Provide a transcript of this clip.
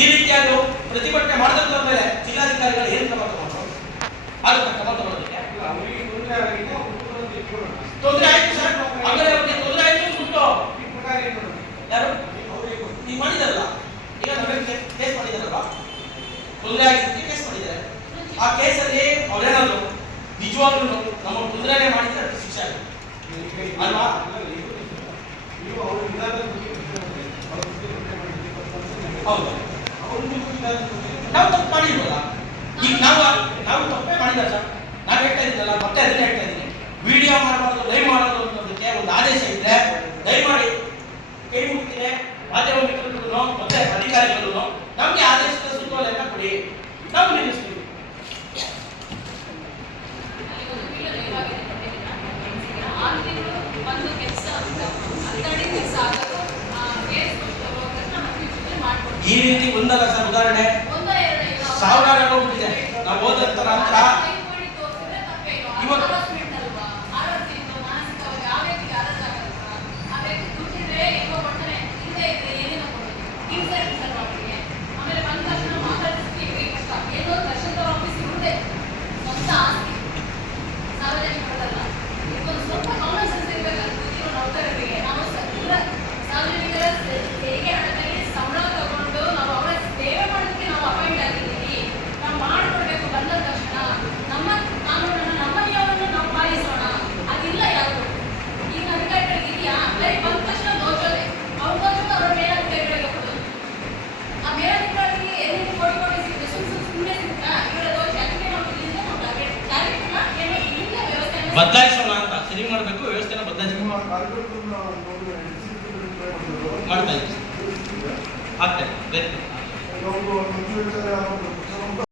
ಈ ರೀತಿಯಾಗಿ ಪ್ರತಿಭಟನೆ ಮಾಡಿದ ಮೇಲೆ ಜಿಲ್ಲಾಧಿಕಾರಿಗಳು ಏನು ಕ್ರಮ ತಗೊಂಡ್ರು? ಅದಕ್ಕೆ ಕ್ರಮ ತಗೊಳ್ಳೋದಕ್ಕೆ ತೊಂದರೆ ಆಯ್ತು ಸರ್. ಆಮೇಲೆ ಅವರಿಗೆ ತೊಂದರೆ ಆಯ್ತು ಬಿಟ್ಟು ಯಾರು ಈಗ ಮಾಡಿದಾರಲ್ಲ, ಈಗ ನಮಗೆ ಕೇಸ್ ಮಾಡಿದಾರಲ್ವಾ, ತೊಂದರೆ ಆಯ್ತು ಕೇಸ್ ಮಾಡಿದ್ದಾರೆ. ಆ ಕೇಸಲ್ಲಿ ಅವ್ರೇನಾದ್ರು ನಿಜವಾಗ್ಲೂ ನಮ್ಮ ತೊಂದರೆನೇ ಮಾಡಿದ್ರೆ ಅದಕ್ಕೆ ಶಿಕ್ಷೆ ಆಗುತ್ತೆ ಅಲ್ವಾ? ಹೌದು, ನಾವು ತಪ್ಪು ಮಾಡಿಲ್ವಲ್ಲ. ಈಗ ನಾವು ತಪ್ಪೇ ಮಾಡಿಲ್ಲ ಸರ್. ನಾವು ಹೇಳ್ತಾ ಇದ್ದೀನಲ್ಲ, ಮತ್ತೆ ಅದನ್ನೇ ಹೇಳ್ತಾ ಇದ್ದೀನಿ. ವಿಡಿಯೋ ಮಾಡಬಾರ್ದು, ಲೈವ್ ಮಾಡೋದು ಅನ್ನೋದಕ್ಕೆ ಒಂದು ಆದೇಶ ಇದೆ. ದಯಮಾಡಿ ಕೈ ಮುಗ್ತೀನಿ ಮಾಧ್ಯಮ ಮಿತ್ರರು ಮತ್ತೆ ಅಧಿಕಾರಿಗಳು ನಮಗೆ ಆದೇಶದ ಸುತ್ತೋಲೆಯನ್ನ ಕೊಡಿ, ನಾವು ನಿಲ್ಲಿಸ್ತೀವಿ. ಈ ರೀತಿ ಒಂದಲ್ಲ ಸರ್, ಉದಾಹರಣೆ ಸಾವಿರಾರು ಹೋಗ್ಬಿಟ್ಟಿದೆ. ನಾವು ಹೋದಂತ ನಂತರ ಇವತ್ತು ಬದಲಾಯಿಸೋಣ ಅಂತ ಸರಿ ಮಾಡಬೇಕು, ವ್ಯವಸ್ಥೆನ ಬದಲಾಯಿಸಿ ಮಾಡ್ತಾ ಇದ್ದೀವಿ. ಆಗ್ತದೆ